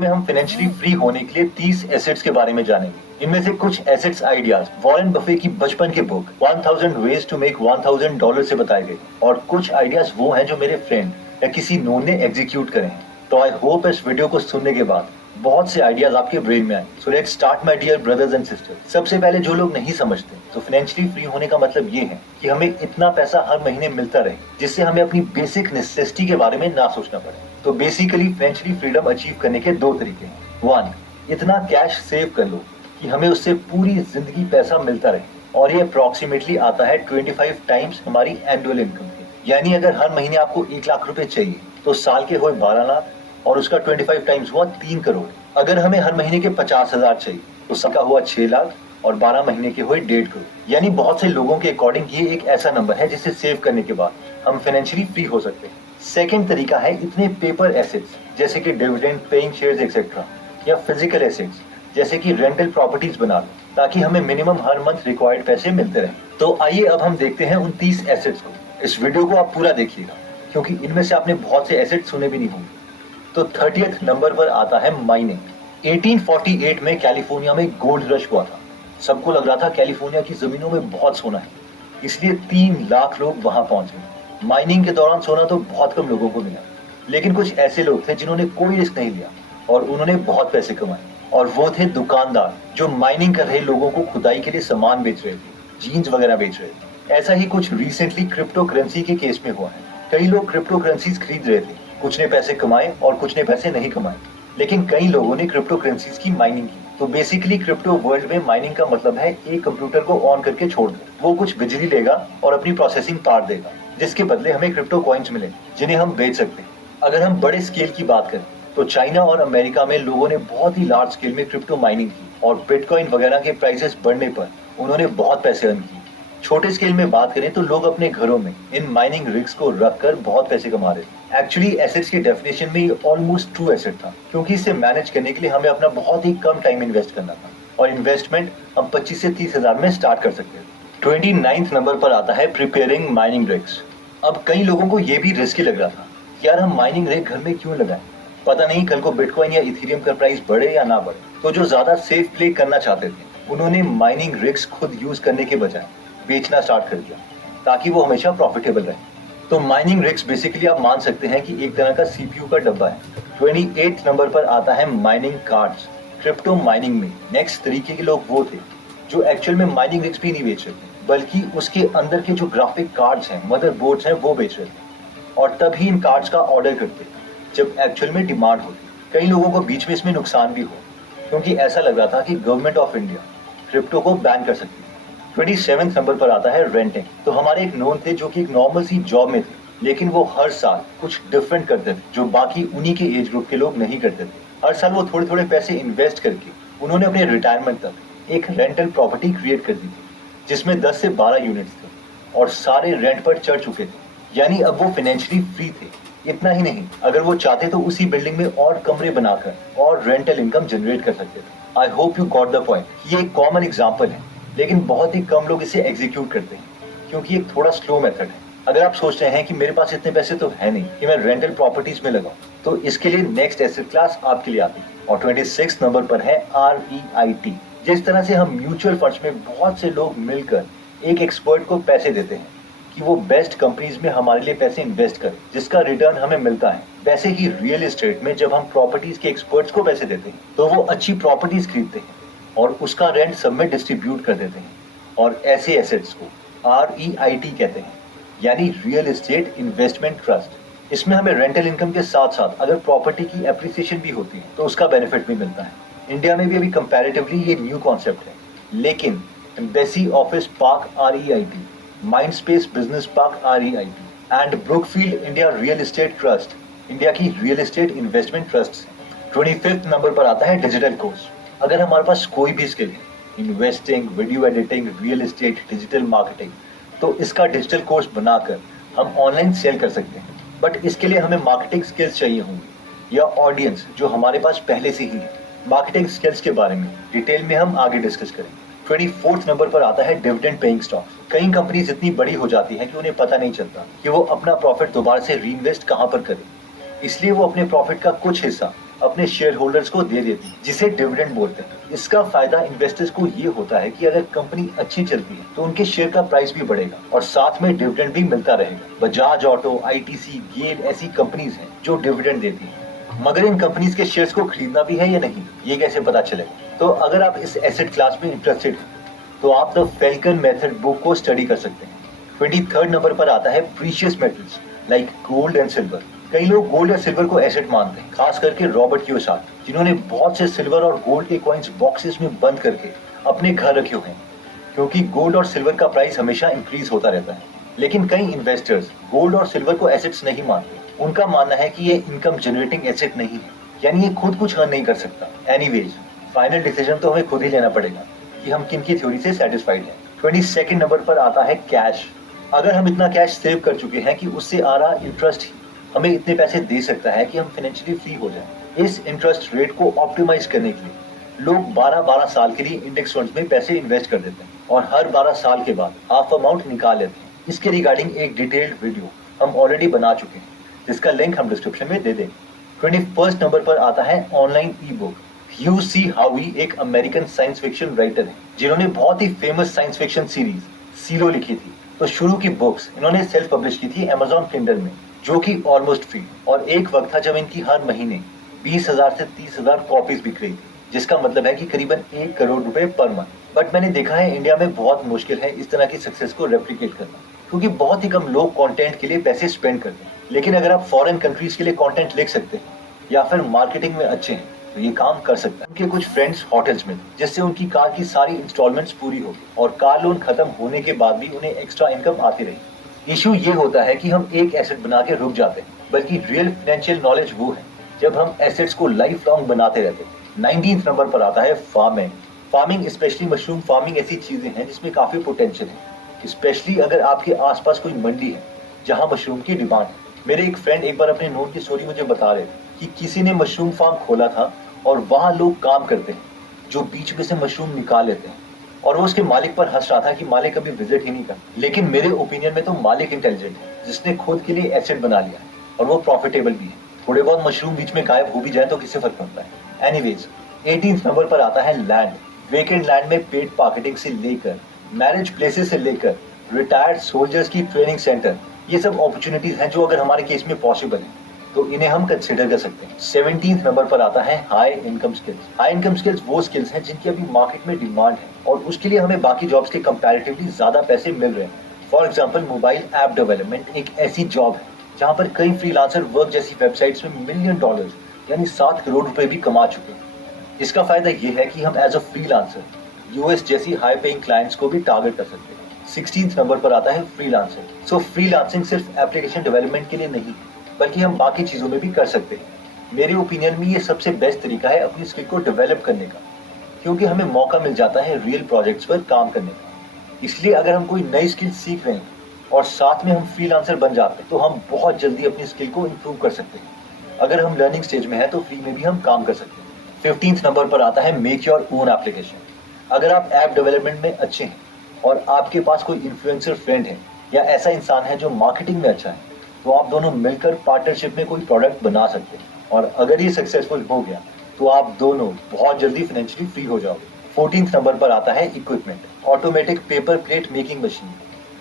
में हम financially free होने के लिए 30 एसेट्स के बारे में जानेंगे। इनमें से कुछ एसेट्स आइडियाज वॉरेन बफे की बचपन की बुक 1000 वेज टू मेक $1000 से बताए गए, और कुछ आइडियाज वो हैं जो मेरे फ्रेंड या किसी नोन ने एग्जीक्यूट करे हैं। तो आई होप इस वीडियो को सुनने के बाद बहुत से आइडियाज आपके ब्रेन में आए। So let's start my dear brothers and sisters. सबसे पहले जो लोग नहीं समझते, तो फाइनेंशियली फ्री होने का मतलब ये है कि हमें इतना पैसा हर महीने मिलता रहे जिससे हमें अपनी बेसिक नेसेसिटी के बारे में ना सोचना पड़े। तो बेसिकली फाइनेंशियली फ्रीडम अचीव करने के दो तरीके हैं। 1, इतना कैश सेव कर लो कि हमें उससे पूरी जिंदगी पैसा मिलता रहे, और ये अप्रोक्सीमेटली आता है 25 टाइम्स हमारी एनुअल इनकम की। यानी अगर हर महीने आपको 1 लाख रुपए चाहिए तो साल के हुए 12 लाख, और उसका 25 टाइम्स हुआ 3 करोड़। अगर हमें हर महीने के 50,000 चाहिए तो साल का हुआ 6 लाख, और 12 महीने के हुए 1.5 करोड़। यानी बहुत से लोगों के अकॉर्डिंग ये एक ऐसा नंबर है जिसे सेव करने के बाद हम फाइनेंशियली फ्री हो सकते हैं। सेकेंड तरीका है इतने पेपर एसेट्स जैसे कि डिविडेंड पेइंग शेयर्स एक्सेट्रा, या फिजिकल एसेट्स जैसे कि रेंटल प्रॉपर्टीज बना लो, ताकि हमें मिनिमम हर मंथ रिक्वायर्ड पैसे मिलते रहे। तो आइए अब हम देखते हैं उन 30 एसेट्स को। इस वीडियो को आप पूरा देखिएगा क्योंकि इनमें से आपने बहुत से एसेट्स सुने भी नहीं होंगे। तो 30th नंबर पर आता है माइनिंग। 1848 में कैलिफोर्निया में गोल्ड रश हुआ था। सबको लग रहा था कैलिफोर्निया की जमीनों में बहुत सोना है, इसलिए 3 लाख लोग वहां पहुंचे। माइनिंग के दौरान सोना तो बहुत कम लोगों को मिला, लेकिन कुछ ऐसे लोग थे जिन्होंने कोई रिस्क नहीं लिया और उन्होंने बहुत पैसे कमाए। और वो थे दुकानदार जो माइनिंग कर रहे लोगों को खुदाई के लिए सामान बेच रहे थे, जीन्स वगैरह बेच रहे थे। ऐसा ही कुछ रिसेंटली क्रिप्टो करेंसी के केस में हुआ है। कई लोग क्रिप्टो करेंसीज खरीद रहे थे, कुछ ने पैसे कमाए और कुछ ने पैसे नहीं कमाए, लेकिन कई लोगों ने क्रिप्टो करेंसीज की माइनिंग की। तो बेसिकली क्रिप्टो वर्ल्ड में माइनिंग का मतलब है एक कंप्यूटर को ऑन करके छोड़ दो, वो कुछ बिजली लेगा और अपनी प्रोसेसिंग पार्ट देगा, जिसके बदले हमें क्रिप्टो कॉइन्स मिले जिन्हें हम बेच सकते हैं। अगर हम बड़े स्केल की बात करें तो चाइना और अमेरिका में लोगों ने बहुत ही लार्ज स्केल में क्रिप्टो माइनिंग की, और बिटकॉइन वगैरह के प्राइसेस बढ़ने पर उन्होंने बहुत पैसे अर्न किए। छोटे स्केल में बात करें तो लोग अपने घरों में इन माइनिंग रिग्स को रखकर बहुत पैसे कमा रहे थे। एक्चुअली एसेट्स की डेफिनेशन में ये ऑलमोस्ट ट्रू एसेट था, क्योंकि इसे मैनेज करने के लिए हमें अपना बहुत ही कम टाइम इन्वेस्ट करना था, और इन्वेस्टमेंट हम 25 से 30 हजार में स्टार्ट कर सकते थे। 29th नंबर पर आता है प्रिपेयरिंग माइनिंग रिग्स। अब कई लोगों को ये भी रिस्की लग रहा था, यार हम माइनिंग रिग घर में क्यों लगाएं, पता नहीं कल को बिटकॉइन या इथेरियम का प्राइस बढ़े या ना बढ़े। तो जो ज्यादा सेफ प्ले करना चाहते थे उन्होंने माइनिंग रिग्स खुद यूज करने के बजाय बेचना स्टार्ट कर दिया, ताकि वो हमेशा प्रॉफिटेबल रहे। तो माइनिंग रिग्स बेसिकली आप मान सकते हैं कि एक तरह का सीपीयू का डब्बा है। 28th नंबर पर आता है माइनिंग कार्ड्स। क्रिप्टो माइनिंग में नेक्स्ट तरीके के लोग वो थे जो एक्चुअल में माइनिंग रिग्स भी नहीं बेच रहे थे, बल्कि उसके अंदर के जो ग्राफिक कार्ड्स हैं, मदरबोर्ड्स हैं, वो बेच रहे थे, और तभी इन कार्ड्स का ऑर्डर करते जब एक्चुअल में डिमांड होती। कई लोगों को बीच में इसमें नुकसान भी हो, क्योंकि ऐसा लग रहा था कि गवर्नमेंट ऑफ इंडिया क्रिप्टो को बैन कर सकती है। 27th नंबर पर आता है रेंटिंग। तो हमारे एक नोन थे जो कि एक नॉर्मल सी जॉब में थे, लेकिन वो हर साल कुछ डिफरेंट करते थे जो बाकी उन्हीं के एज ग्रुप के लोग नहीं करते थे। हर साल वो थोड़े थोड़े पैसे इन्वेस्ट करके उन्होंने अपने रिटायरमेंट तक एक रेंटल प्रॉपर्टी क्रिएट कर दी थी, जिसमें 10 से 12 यूनिट्स थे और सारे रेंट पर चढ़ चुके थे। यानी अब वो फाइनेंशियली फ्री थे। इतना ही नहीं, अगर वो चाहते तो उसी बिल्डिंग में और कमरे बनाकर और रेंटल इनकम जनरेट कर सकते थे। I hope you got the point. ये एक कॉमन एग्जाम्पल है, लेकिन बहुत ही कम लोग इसे एग्जीक्यूट करते हैं, क्योंकि एक थोड़ा स्लो मेथड है। अगर आप सोच रहे हैं कि मेरे पास इतने पैसे तो है नहीं कि मैं रेंटल प्रॉपर्टीज में लगाऊं, तो इसके लिए नेक्स्ट एसेट क्लास आपके लिए आती है, और 26th नंबर पर है REIT। जिस तरह से हम म्यूचुअल फंड्स में बहुत से लोग मिलकर एक एक्सपर्ट को पैसे देते हैं कि वो बेस्ट कंपनीज में हमारे लिए पैसे इन्वेस्ट करे जिसका रिटर्न हमें मिलता है, वैसे ही रियल एस्टेट में जब हम प्रॉपर्टीज के एक्सपर्ट्स को पैसे देते हैं तो वो अच्छी प्रॉपर्टीज खरीदते हैं और उसका रेंट सब में डिस्ट्रीब्यूट कर देते हैं, और ऐसे एसेट्स को REIT कहते हैं, यानी रियल एस्टेट इन्वेस्टमेंट ट्रस्ट। इसमें हमें रेंटल इनकम के साथ साथ अगर प्रॉपर्टी की एप्रिसिएशन भी होती है तो उसका बेनिफिट भी मिलता है। इंडिया में भी अभी कंपैरेटिवली ये न्यू कॉन्सेप्ट है, लेकिन Embassy Office Parks REIT, Mindspace Business Park REIT and Brookfield India Real Estate Trust India की real estate investment trust. 25th number पर आता है डिजिटल कोर्स। अगर हमारे पास कोई भी स्किल है, investing, video editing, real estate, digital marketing, तो इसका डिजिटल कोर्स बनाकर हम ऑनलाइन सेल कर सकते हैं। बट इसके लिए हमें मार्केटिंग स्किल्स चाहिए होंगे, या ऑडियंस जो हमारे पास पहले से ही है। मार्केटिंग स्किल्स के बारे में डिटेल में हम आगे डिस्कस करेंगे। 24th नंबर पर आता है डिविडेंड पेइंग स्टॉक्स। कई कंपनीज इतनी बड़ी हो जाती है कि उन्हें पता नहीं चलता कि वो अपना प्रॉफिट दोबारा से रीइन्वेस्ट कहां पर करें, इसलिए वो अपने प्रॉफिट का कुछ हिस्सा अपने शेयर होल्डर्स को दे देती है, जिसे डिविडेंड बोलते हैं। इसका फायदा इन्वेस्टर्स को ये होता है कि अगर कंपनी अच्छी चलती है तो उनके शेयर का प्राइस भी बढ़ेगा और साथ में डिविडेंड भी मिलता रहेगा। बजाज ऑटो, आईटीसी, गेल ऐसी कंपनीज हैं जो डिविडेंड देती है। मगर इन कंपनीज के शेयर्स को खरीदना भी है या नहीं, ये कैसे पता चलेगा? तो अगर आप इस एसेट क्लास में इंटरेस्टेड हैं तो आप द फैल्कन मेथड बुक को स्टडी कर सकते हैं। 23rd नंबर पर आता है precious metals like gold and silver. कई लोग गोल्ड या सिल्वर को एसेट मानते हैं, खास करके रॉबर्ट कियोसाकी, जिन्होंने बहुत से सिल्वर और गोल्ड के कॉइन्स बॉक्सेस में बंद करके अपने घर रखे हुए हैं, क्योंकि गोल्ड और सिल्वर का प्राइस हमेशा इंक्रीज होता रहता है। लेकिन कई इन्वेस्टर्स गोल्ड और सिल्वर को एसेट्स नहीं मानते। उनका मानना है कि ये इनकम जनरेटिंग एसेट नहीं है, यानी ये खुद कुछ अर्न नहीं कर सकता। एनीवेज, फाइनल डिसीजन तो हमें खुद ही लेना पड़ेगा कि हम किन की थ्योरी से सेटिस्फाइड हैं। 22nd नंबर पर आता है कैश। अगर हम इतना कैश सेव कर चुके हैं कि उससे आ रहा इंटरेस्ट ही हमें इतने पैसे दे सकता है कि हम फाइनेंशियली फ्री हो जाएं। इस इंटरेस्ट रेट को ऑप्टिमाइज करने के लिए लोग 12-12 साल के लिए इंडेक्स फंड्स में पैसे इन्वेस्ट कर देते हैं और हर 12 साल के बाद हाफ अमाउंट निकाल लेते हैं। इसके रिगार्डिंग एक डिटेल्ड वीडियो हम ऑलरेडी बना चुके हैं, जिसका लिंक हम डिस्क्रिप्शन में दे देंगे। 21st नंबर पर आता है ऑनलाइन ई बुक। ह्यू सी हावी एक अमेरिकन साइंस फिक्शन राइटर है, जिन्होंने बहुत ही famous science fiction series Silo लिखी थी। तो शुरू की बुक्स इन्होंने सेल्फ पब्लिश की थी अमेज़न किंडल में, जो कि ऑलमोस्ट फ्री, और एक वक्त था जब इनकी हर महीने 20,000 से 30,000 कॉपीज बिक रही थी, जिसका मतलब है कि करीबन 1 करोड़ रुपए पर मंथ। बट मैंने देखा है इंडिया में बहुत मुश्किल है इस तरह की सक्सेस को रेप्लिकेट करना, क्योंकि बहुत ही कम लोग कंटेंट के लिए पैसे स्पेंड करते हैं। लेकिन अगर आप फॉरेन कंट्रीज के लिए कंटेंट लिख सकते हैं या फिर मार्केटिंग में अच्छे हैं तो ये काम कर सकता है। उनके कुछ फ्रेंड्स होटल्स में, जिससे उनकी कार की सारी इंस्टॉलमेंट्स पूरी हो गई और कार लोन खत्म होने के बाद भी उन्हें एक्स्ट्रा इनकम आती रही। इशू ये होता है कि हम एक एसेट बना के रुक जाते हैं, बल्कि रियल फाइनेंशियल नॉलेज वो है जब हम एसेट्स को लाइफ लॉन्ग बनाते रहते हैं। 19th नंबर पर आता है farming. Farming, specially mushroom farming, ऐसी चीजें हैं जिसमें काफी पोटेंशियल है, स्पेशली अगर आपके आसपास कोई मंडी है जहाँ मशरूम की डिमांड है। मेरे एक फ्रेंड एक बार अपने नोट की स्टोरी मुझे बता रहे थे कि किसी ने मशरूम फार्म खोला था और वहाँ लोग काम करते हैं जो बीच में से मशरूम निकाल लेते हैं, और वो उसके मालिक पर हंस रहा था कि मालिक कभी विजिट ही नहीं करता। लेकिन मेरे ओपिनियन में तो मालिक इंटेलिजेंट है, जिसने खुद के लिए एसेट बना लिया और वो प्रॉफिटेबल भी है। थोड़े बहुत मशरूम बीच में गायब हो भी जाए तो किससे फर्क पड़ता है। एनीवेज, 18th नंबर पर आता है लैंड। वेकेंड लैंड में पेड मार्केटिंग से लेकर मैरिज प्लेसेस से लेकर रिटायर्ड सोल्जर्स की ट्रेनिंग सेंटर, ये सब अपॉर्चुनिटीज हैं जो अगर हमारे केस में पॉसिबल है तो इन्हें हम कंसिडर कर सकते हैं। 17th नंबर पर आता है high income skills. High income skills वो स्किल्स हैं जिनकी अभी मार्केट में डिमांड है और उसके लिए हमें बाकी जॉब्स के कंपैरेटिवली ज्यादा पैसे मिल रहे हैं। For example, mobile app development एक ऐसी जॉब है जहां पर कई फ्रीलांसर वर्क जैसी वेबसाइट्स में $1 मिलियन यानी 7 करोड़ रुपए भी कमा चुके हैं। इसका फायदा ये है कि हम एज अ फ्रीलांसर यूएस जैसी हाई पेइंग क्लाइंट्स को भी टारगेट कर सकते हैं। 16th नंबर पर आता है फ्रीलांसर। सो फ्रीलांसिंग सिर्फ एप्लीकेशन डेवलपमेंट के लिए नहीं, बल्कि हम बाकी चीजों में भी कर सकते हैं। मेरे ओपिनियन में ये सबसे बेस्ट तरीका है अपनी स्किल को डेवलप करने का, क्योंकि हमें मौका मिल जाता है रियल प्रोजेक्ट्स पर काम करने का। इसलिए अगर हम कोई नई स्किल सीख रहे हैं और साथ में हम फ्रीलांसर बन जाते हैं तो हम बहुत जल्दी अपनी स्किल को इम्प्रूव कर सकते हैं। अगर हम लर्निंग स्टेज में है तो फ्री में भी हम काम कर सकते हैं। 15th नंबर पर आता है मेक योर ओन एप्लीकेशन। अगर आप ऐप डेवलपमेंट में अच्छे हैं और आपके पास कोई इन्फ्लुएंसर फ्रेंड है या ऐसा इंसान है जो मार्केटिंग में अच्छा है, तो आप दोनों मिलकर पार्टनरशिप में कोई प्रोडक्ट बना सकते हैं, और अगर ये सक्सेसफुल हो गया तो आप दोनों बहुत जल्दी फाइनेंशियली फ्री हो जाओगे। 14th नंबर पर आता है equipment. Automatic paper plate making machine,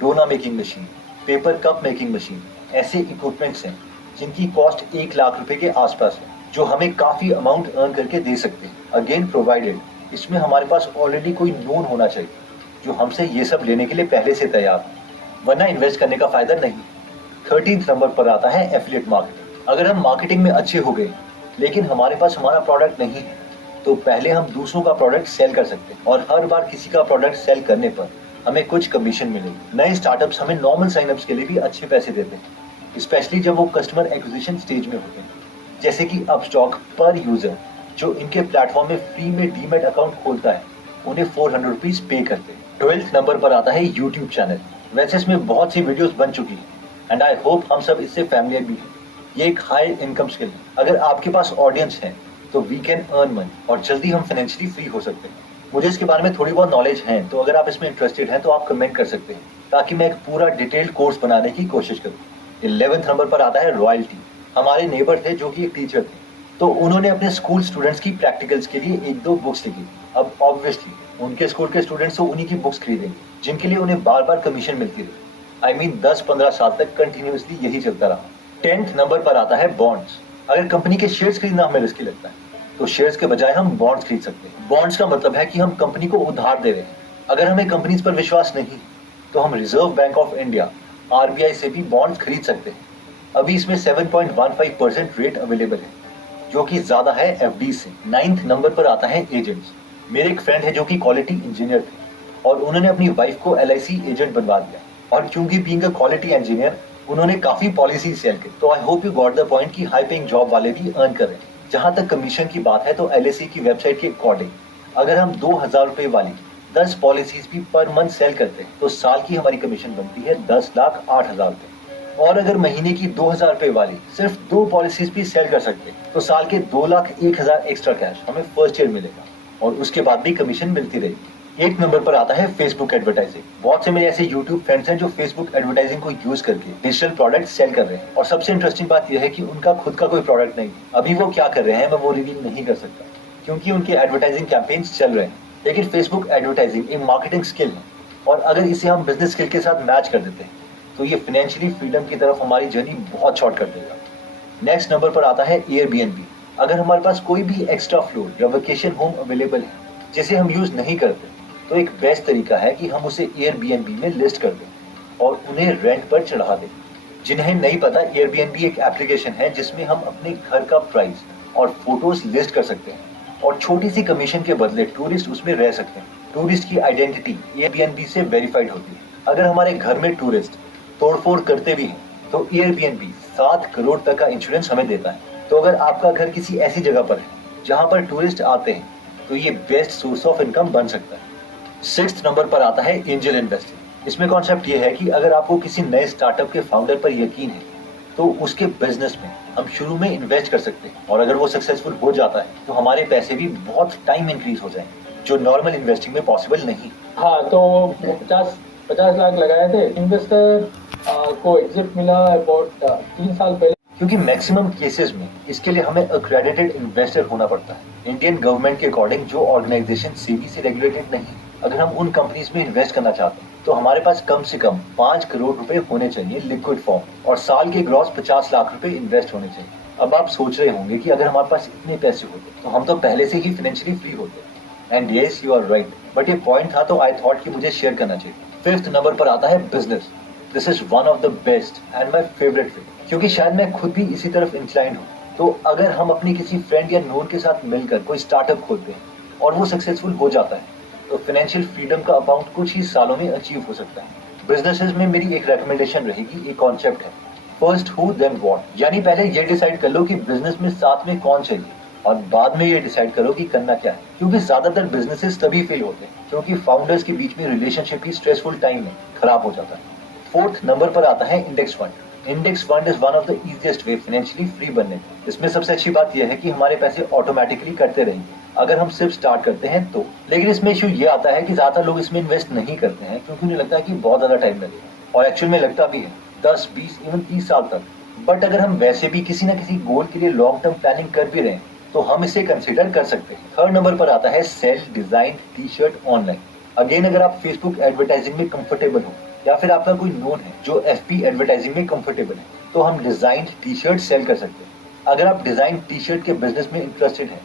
डोना making machine, paper cup making machine, ऐसे इक्विपमेंट्स हैं जिनकी कॉस्ट 1 लाख रुपए के आसपास है, जो हमें काफी अमाउंट अर्न करके दे सकते हैं। अगेन प्रोवाइडेड इसमें हमारे पास ऑलरेडी कोई नोन होना चाहिए जो हमसे ये सब लेने के लिए पहले से तैयार हो, वरना इन्वेस्ट करने का फायदा नहीं। 13th नंबर पर आता है एफिलिएट मार्केटिंग। अगर हम मार्केटिंग में अच्छे हो गए लेकिन हमारे पास हमारा प्रोडक्ट नहीं है, तो पहले हम दूसरों का प्रोडक्ट सेल कर सकते हैं और हर बार किसी का प्रोडक्ट सेल करने पर हमें कुछ कमीशन मिलेगी। नए स्टार्टअप्स हमें नॉर्मल साइनअप्स के लिए भी अच्छे पैसे देते हैं, स्पेशली जब वो कस्टमर एक्विजिशन स्टेज में होते हैं, जैसे कि अपस्टॉक पर यूजर जो इनके प्लेटफॉर्म में फ्री में डीमैट अकाउंट खोलता है उन्हें 400 रुपीज पे करते हैं। 12th नंबर पर आता है यूट्यूब चैनल। वैसे इसमें बहुत सी वीडियोस बन चुकी है एंड आई होप हम सब इससे फैमिलियर भी हैं। ये एक हाई इनकम स्किल है। अगर आपके पास ऑडियंस है तो वी कैन अर्न मनी और जल्दी हम फाइनेंशियली फ्री हो सकते हैं। मुझे इसके बारे में थोड़ी बहुत नॉलेज है, तो अगर आप इसमें इंटरेस्टेड हैं तो आप कमेंट कर सकते हैं ताकि मैं एक पूरा डिटेल्ड कोर्स बनाने की कोशिश करूँ। 11th नंबर पर आता है रॉयल्टी। हमारे नेबर थे जो कि एक टीचर थे, तो उन्होंने अपने स्कूल स्टूडेंट्स की प्रैक्टिकल्स के लिए 1-2 बुक्स लिखी। अब ऑब्वियसली उनके स्कूल के स्टूडेंट्स तो उन्हीं की बुक्स खरीदेंगे, जिनके लिए उन्हें बार-बार कमीशन मिलती रही। आई मीन 10-15 साल तक कंटिन्यूअसली यही चलता रहा। 10th नंबर पर आता है बॉन्ड्स। अगर कंपनी के शेयर्स खरीदना हमें रिस्की लगता है, तो शेयर्स के बजाय हम बॉन्ड्स खरीद सकते हैं। बॉन्ड्स का मतलब है कि हम कंपनी को उधार दे रहे हैं। अगर हमें कंपनीज पर विश्वास नहीं, तो हम reserve bank of India RBI से भी बॉन्ड्स खरीद सकते हैं। अभी इसमें 7.15% रेट अवेलेबल है, जो कि ज्यादा है FD से। 9th नंबर पर आता है एजेंट्स। मेरे एक फ्रेंड है जो कि क्वालिटी इंजीनियर थे और उन्होंने अपनी वाइफ को LIC एजेंट बनवा दिया, और क्योंकि बीइंग अ क्वालिटी इंजीनियर उन्होंने काफी पॉलिसी सेल की। तो I hope you got the point कि हाई पेइंग जॉब वाले भी अर्न कर रहे हैं। जहां तक कमीशन की बात है, तो LIC की वेबसाइट के अकॉर्डिंग अगर हम 2000 रुपए वाली 10 पॉलिसीज भी पर मंथ सेल करते हैं, तो साल की हमारी कमीशन बनती है 10,08,000 रुपए। और अगर महीने की 2000 रुपए वाली सिर्फ 2 पॉलिसीज भी सेल कर सकते हैं, तो साल के 2,01,000 एक्स्ट्रा कैश हमें फर्स्ट ईयर मिलेगा, और उसके बाद भी कमीशन मिलती रहेगी। 8 नंबर पर आता है फेसबुक एडवर्टाइजिंग। बहुत से मेरे ऐसे यूट्यूब फ्रेंड्स हैं जो फेसबुक एडवर्टाइजिंग को यूज करके डिजिटल प्रोडक्ट सेल कर रहे हैं, और सबसे इंटरेस्टिंग बात यह है कि उनका खुद का कोई प्रोडक्ट नहीं। अभी वो क्या कर रहे हैं मैं वो रिवील नहीं कर सकता, क्योंकि उनके एडवर्टाइजिंग कैंपेन्स चल रहे हैं। लेकिन फेसबुक एडवर्टाइजिंग एक मार्केटिंग स्किल है, और अगर इसे हम बिजनेस स्किल के साथ मैच कर देते हैं, तो ये फाइनेंशियली फ्रीडम की तरफ हमारी जर्नी बहुत शॉर्ट कर देगा। नेक्स्ट नंबर पर आता है Airbnb। अगर हमारे पास कोई भी एक्स्ट्रा फ्लोर या वेकेशन होम अवेलेबल है जिसे हम यूज नहीं करते, तो एक बेस्ट तरीका है कि हम उसे Airbnb में लिस्ट कर दें और उन्हें रेंट पर चढ़ा दें। जिन्हें नहीं पता, Airbnb एक एप्लीकेशन है जिसमें हम अपने घर का प्राइस और फोटोज लिस्ट कर सकते हैं, और छोटी सी कमीशन के बदले टूरिस्ट उसमें रह सकते हैं। टूरिस्ट की आइडेंटिटी Airbnb से वेरीफाइड होती है। अगर हमारे घर में टूरिस्ट तोड़फोड़ करते भी हैं, तो Airbnb 7 करोड़ तक का इंश्योरेंस हमें देता है। तो अगर आपका घर किसी ऐसी जगह पर है जहां पर टूरिस्ट आते हैं, तो ये बेस्ट सोर्स ऑफ इनकम बन सकता है। 6th नंबर पर आता है एंजल इन्वेस्टिंग। इसमें कॉन्सेप्ट ये है कि अगर आपको किसी नए स्टार्टअप के फाउंडर पर यकीन है, तो उसके बिजनेस में हम शुरू में इन्वेस्ट कर सकते हैं, और अगर वो सक्सेसफुल हो जाता है, तो हमारे पैसे भी बहुत टाइम इंक्रीज हो जाएंगे, जो नॉर्मल इन्वेस्टिंग में पॉसिबल नहीं। हाँ, तो 50 लाख लगाए थे। इन्वेस्टर को एग्जिट मिला अबाउट 3 साल पहले। क्योंकि मैक्सिमम केसेस में इसके लिए हमें अक्रेडिटेड इन्वेस्टर होना पड़ता है। इंडियन गवर्नमेंट के अकॉर्डिंग जो ऑर्गेनाइजेशन सेबी से रेगुलेटेड नहीं, अगर हम उन कंपनीज में इन्वेस्ट करना चाहते हैं, तो हमारे पास कम से कम 5 करोड़ रुपए होने चाहिए लिक्विड फॉर्म, और साल के ग्रॉस 50 लाख रुपए इन्वेस्ट होने चाहिए। अब आप सोच रहे होंगे कि अगर हमारे पास इतने पैसे होते तो हम तो पहले से ही फाइनेंशियली फ्री होते। And yes, you are right, but ये पॉइंट था तो आई थॉट कि मुझे शेयर करना चाहिए। 5th नंबर पर आता है business. This is one of the best and my favourite thing, क्योंकि शायद मैं खुद भी इसी तरफ इंक्लाइंड हूँ। तो अगर हम अपनी किसी फ्रेंड या नोन के साथ मिलकर कोई स्टार्टअप खोलते हैं और वो सक्सेसफुल हो जाता है, तो फाइनेंशियल फ्रीडम का अमाउंट कुछ ही सालों में अचीव हो सकता है। बिजनेसेस में मेरी एक रेकमेंडेशन रहेगी, एक कॉन्सेप्ट है फर्स्ट हु देन व्हाट। यानी पहले ये डिसाइड कर लो कि बिजनेस में साथ में कौन चाहिए, और बाद में ये डिसाइड करो कि करना क्या है। क्योंकि ज्यादातर बिजनेसेस तभी फेल होते हैं क्योंकि फाउंडर्स के बीच में रिलेशनशिप ही स्ट्रेसफुल टाइम में खराब हो जाता है। 4th नंबर पर आता है index fund. Index fund is one of the easiest way financially free बनने की। इसमें सबसे अच्छी बात यह है कि हमारे पैसे ऑटोमेटिकली कटते रहेंगे अगर हम सिर्फ स्टार्ट करते हैं तो। लेकिन इसमें इशू ये आता है कि ज्यादा लोग इसमें इन्वेस्ट नहीं करते हैं, क्योंकि उन्हें लगता है कि बहुत ज्यादा टाइम लगेगा, और एक्चुअल में लगता भी है 10, 20, इवन 30 साल तक। बट अगर हम वैसे भी किसी न किसी गोल के लिए लॉन्ग टर्म प्लानिंग कर भी रहे हैं, तो हम इसे कंसिडर कर सकते हैं। 3rd नंबर पर आता है self design T shirt online. Again, अगर आप फेसबुक एडवर्टाइजिंग में कंफर्टेबल हो, या फिर आपका कोई नोन है जो FB एडवर्टाइजिंग में कंफर्टेबल है, तो हम डिजाइन टी शर्ट सेल कर सकते हैं। अगर आप डिजाइन टी शर्ट के बिजनेस में इंटरेस्टेड हैं,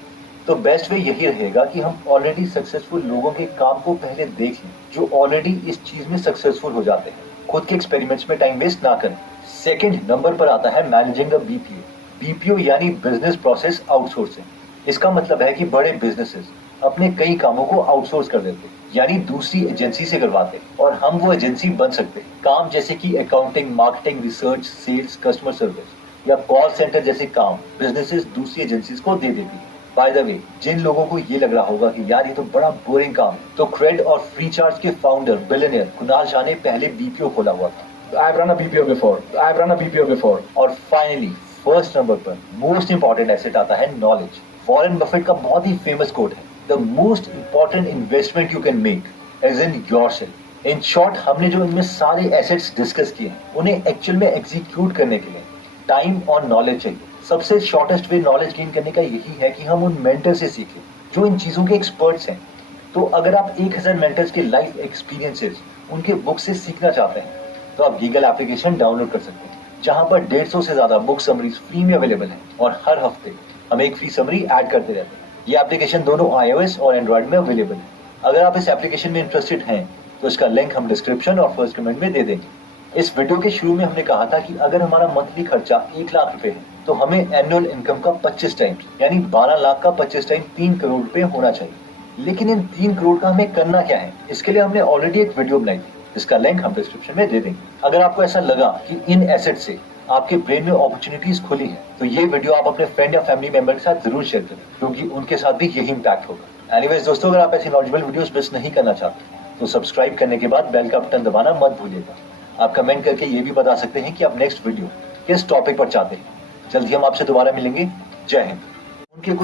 तो बेस्ट वे यही रहेगा कि हम ऑलरेडी सक्सेसफुल लोगों के काम को पहले देख लें जो ऑलरेडी इस चीज में सक्सेसफुल हो जाते हैं। खुद के एक्सपेरिमेंट्स में टाइम वेस्ट ना करें। 2nd नंबर पर आता है मैनेजिंग अ BPO। BPO यानी बिजनेस प्रोसेस आउटसोर्सिंग। इसका मतलब है कि बड़े बिजनेसेस अपने कई कामों को आउटसोर्स कर देते, यानी दूसरी एजेंसी से करवाते, और हम वो एजेंसी बन सकते हैं। काम जैसे कि accounting, marketing, research, sales, customer service या कॉल सेंटर जैसे काम बिजनेसेस दूसरी एजेंसीज को दे देती है। बाय द वे, जिन लोगों को ये लग रहा होगा कि यार ये तो बड़ा बोरिंग काम है, तो क्रेड और फ्री चार्ज के फाउंडर बिलियनियर कुणाल शाह ने पहले BPO खोला हुआ था। I've run a BPO before. और फाइनली 1st नंबर पर मोस्ट इंपॉर्टेंट एसेट आता है नॉलेज। वॉरेन बफेट का बहुत ही फेमस कोट है, the most important investment you can make is in yourself. In short, हमने जो इनमें सारे एसेट्स डिस्कस किए हैं, उन्हें एक्चुअल में एग्जीक्यूट करने के लिए टाइम और नॉलेज चाहिए। सबसे शॉर्टेस्ट वे नॉलेज गेन करने का यही है कि हम उन मेंटर से सीखें जो इन चीजों के एक्सपर्ट्स हैं। तो अगर आप 1000 मेंटर्स के लाइफ एक्सपीरियंसेस उनके बुक से सीखना चाहते हैं तो आप गीगल एप्लीकेशन डाउनलोड कर सकते हैं, जहां पर 150 से ज्यादा बुक समरीज फ्री में अवेलेबल है और हर हफ्ते हम एक फ्री समरी ऐड करते रहते हैं। ये एप्लीकेशन दोनों iOS और एंड्रॉइड में अवेलेबल है। अगर आप इस एप्लीकेशन में इंटरेस्टेड हैं तो इसका लिंक हम डिस्क्रिप्शन और फर्स्ट कमेंट में दे देंगे। इस वीडियो के शुरू में हमने कहा था कि अगर हमारा मंथली खर्चा 1 लाख रुपए है तो हमें एनुअल इनकम का 25 टाइम्स यानी 12 लाख का 25 टाइम 3 करोड़ रुपए होना चाहिए। लेकिन इन 3 करोड़ का हमें करना क्या है, इसके लिए हमने ऑलरेडी एक वीडियो बनाई थी, इसका लिंक हम डिस्क्रिप्शन में दे देंगे। अगर आपको ऐसा लगा कि इन एसेट से आपके ब्रेन में अपॉर्चुनिटीज खुली हैं तो ये वीडियो आप अपने फ्रेंड या फैमिली मेंबर के साथ जरूर शेयर करें, क्योंकि उनके साथ भी यही इंपैक्ट होगा। एनीवेज दोस्तों, अगर आप ऐसी नॉलेजेबल वीडियोस मिस नहीं करना चाहते तो सब्सक्राइब करने के बाद बेल का बटन दबाना मत भूलिएगा। आप कमेंट करके ये भी बता सकते हैं कि आप नेक्स्ट वीडियो किस टॉपिक पर चाहते हैं। जल्दी हम आपसे दोबारा मिलेंगे। जय हिंद। उनके कुछ